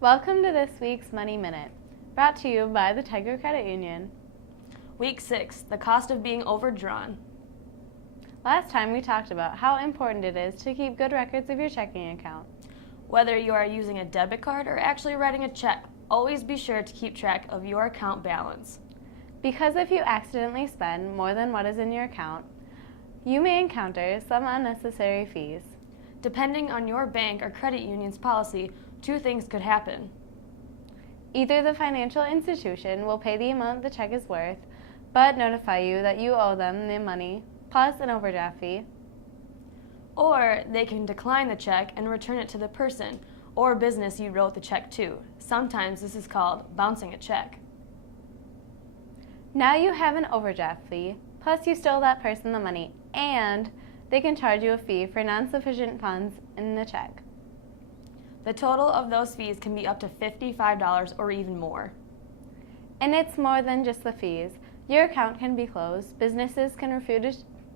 Welcome to this week's Money Minute, brought to you by the Tiger Credit Union. Week 6, the cost of being overdrawn. Last time we talked about how important it is to keep good records of your checking account. Whether you are using a debit card or actually writing a check, always be sure to keep track of your account balance. Because if you accidentally spend more than what is in your account, you may encounter some unnecessary fees. Depending on your bank or credit union's policy, two things could happen. Either the financial institution will pay the amount the check is worth, but notify you that you owe them the money plus an overdraft fee. Or they can decline the check and return it to the person or business you wrote the check to. Sometimes this is called bouncing a check. Now you have an overdraft fee, plus you stole that person the money, and they can charge you a fee for non-sufficient funds in the check. The total of those fees can be up to $55 or even more. And it's more than just the fees. Your account can be closed, businesses can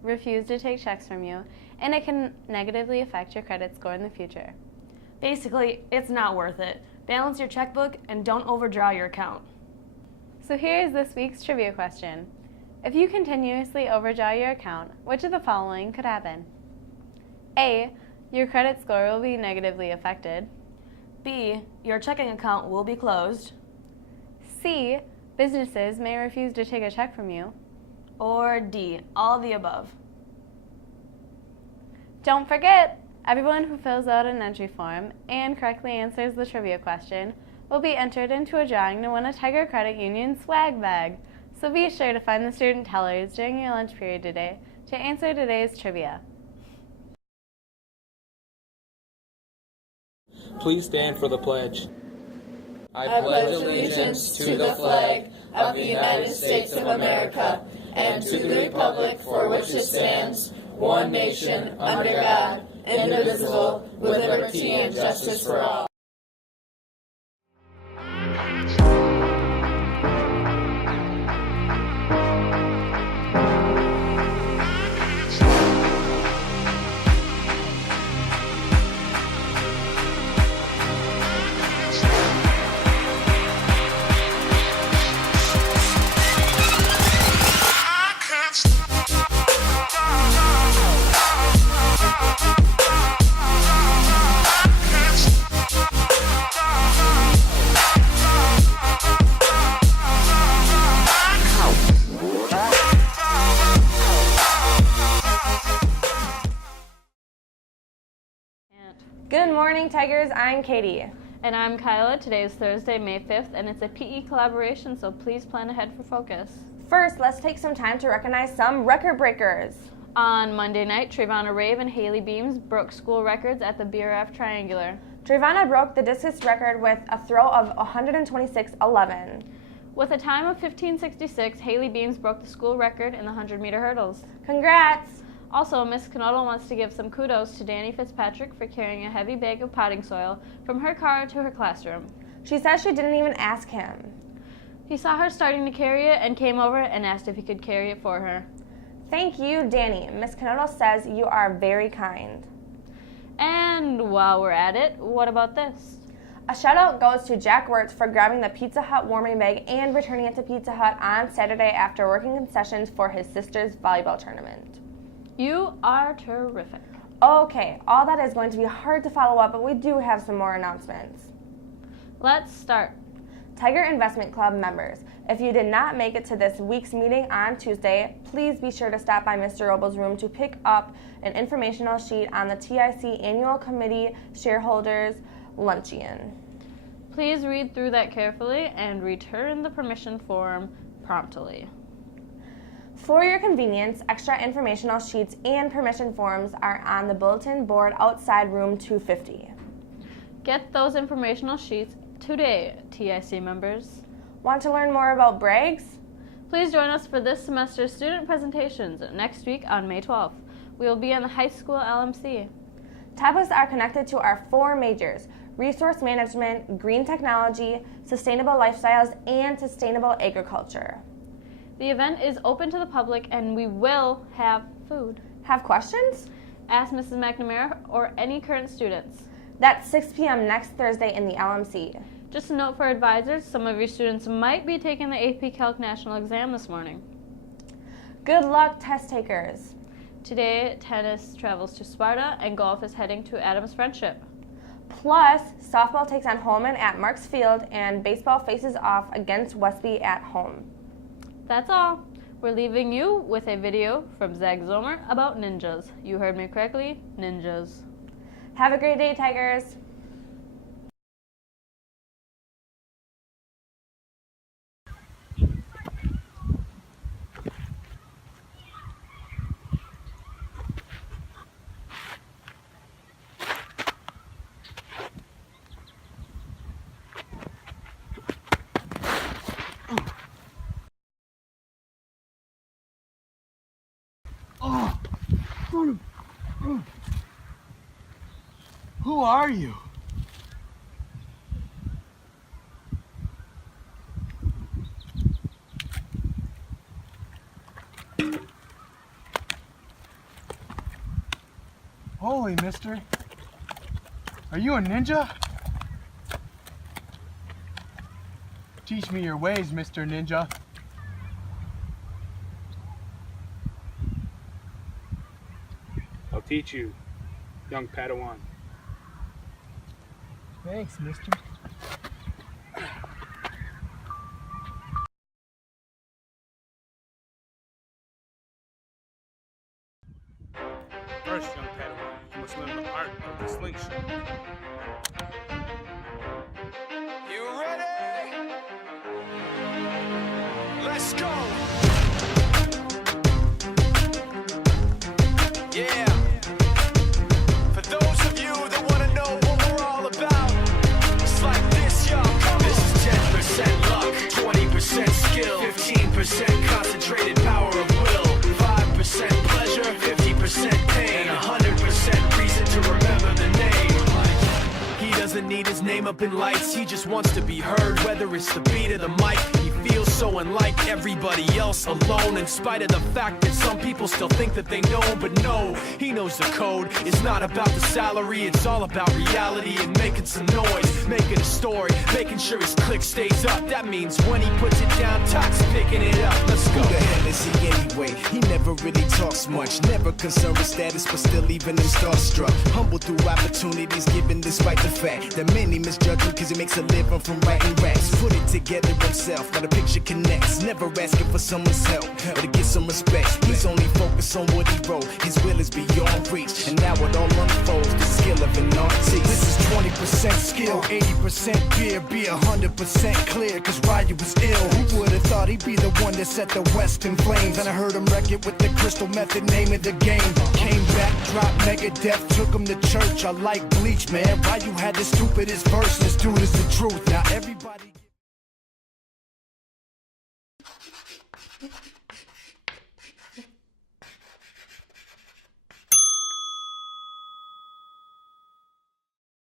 refuse to take checks from you, and it can negatively affect your credit score in the future. Basically, it's not worth it. Balance your checkbook and don't overdraw your account. So here is this week's trivia question. If you continuously overdraw your account, which of the following could happen? A. Your credit score will be negatively affected. B. Your checking account will be closed. C. Businesses may refuse to take a check from you. Or D. All the above. Don't forget, everyone who fills out an entry form and correctly answers the trivia question will be entered into a drawing to win a Tiger Credit Union swag bag. So be sure to find the student tellers during your lunch period today to answer today's trivia. Please stand for the pledge. I pledge allegiance to the flag of the United States of America and to the republic for which it stands, one nation, under God, indivisible, with liberty and justice for all. Good morning, Tigers. I'm Katie. And I'm Kyla. Today is Thursday, May 5th, and it's a PE collaboration, so please plan ahead for focus. First, let's take some time to recognize some record breakers. On Monday night, Trayvonna Rave and Haley Beams broke school records at the BRF Triangular. Trayvonna broke the discus record with a throw of 126.11. With a time of 15:66, Haley Beams broke the school record in the 100-meter hurdles. Congrats! Also, Miss Knodel wants to give some kudos to Danny Fitzpatrick for carrying a heavy bag of potting soil from her car to her classroom. She says she didn't even ask him. He saw her starting to carry it and came over and asked if he could carry it for her. Thank you, Danny. Miss Knodel says you are very kind. And while we're at it, what about this? A shout out goes to Jack Wirtz for grabbing the Pizza Hut warming bag and returning it to Pizza Hut on Saturday after working concessions for his sister's volleyball tournament. You are terrific. Okay, all that is going to be hard to follow up, but we do have some more announcements. Let's start. Tiger Investment Club members, if you did not make it to this week's meeting on Tuesday, please be sure to stop by Mr. Robles' room to pick up an informational sheet on the TIC Annual Committee Shareholders Luncheon. Please read through that carefully and return the permission form promptly. For your convenience, extra informational sheets and permission forms are on the bulletin board outside room 250. Get those informational sheets today, TIC members. Want to learn more about Braggs? Please join us for this semester's student presentations next week on May 12th. We will be in the high school LMC. Topics are connected to our 4 majors: resource management, green technology, sustainable lifestyles, and sustainable agriculture. The event is open to the public and we will have food. Have questions? Ask Mrs. McNamara or any current students. That's 6 p.m. next Thursday in the LMC. Just a note for advisors, some of your students might be taking the AP Calc National Exam this morning. Good luck, test takers. Today, tennis travels to Sparta and golf is heading to Adams Friendship. Plus, softball takes on Holman at Marks Field and baseball faces off against Westby at home. That's all. We're leaving you with a video from Zach Zomer about ninjas. You heard me correctly, ninjas. Have a great day, Tigers. Who are you? Holy, mister. Are you a ninja? Teach me your ways, Mr. Ninja. I'll teach you, young Padawan. Thanks, mister. First, young Padawan, you must learn the art of the slingshot. You ready? Let's go! Yeah. For those of you that want to know what we're all about, it's like this, y'all. This is 10% luck, 20% skill, 15% concentrated power of will, 5% pleasure, 50% pain, and 100% reason to remember the name. He doesn't need his name up in lights, he just wants to be heard, whether it's the beat of the mic. He feels so unlike everybody else, alone, in spite of the fact that some people still think that they know, but no, he knows the code. It's not about the salary, it's all about reality and making some noise, making a story, making sure his click stays up. That means when he puts it down, Tox picking it up. Let's go. Who the hell is he anyway? He never really talks much, never concerned with status, but still leaving him starstruck. Humble through opportunities given despite the fact that many misjudge him because he makes a living from writing raps. Put it together himself, now the picture connects. Never asking for someone's help or to get some respect. He's only focused on what he wrote. His will is beyond reach, and now it all unfolds. The skill of an artist. This is 20% skill, 80% fear, be 100% clear, cause Ryu was ill. Who would've thought he'd be the one that set the West in flames? And I heard him wreck it with the crystal method, name of the game. Came back, dropped Megadeth, took him to church. I like Bleach, man. Ryu had the stupidest verse, this dude is the truth. Now everybody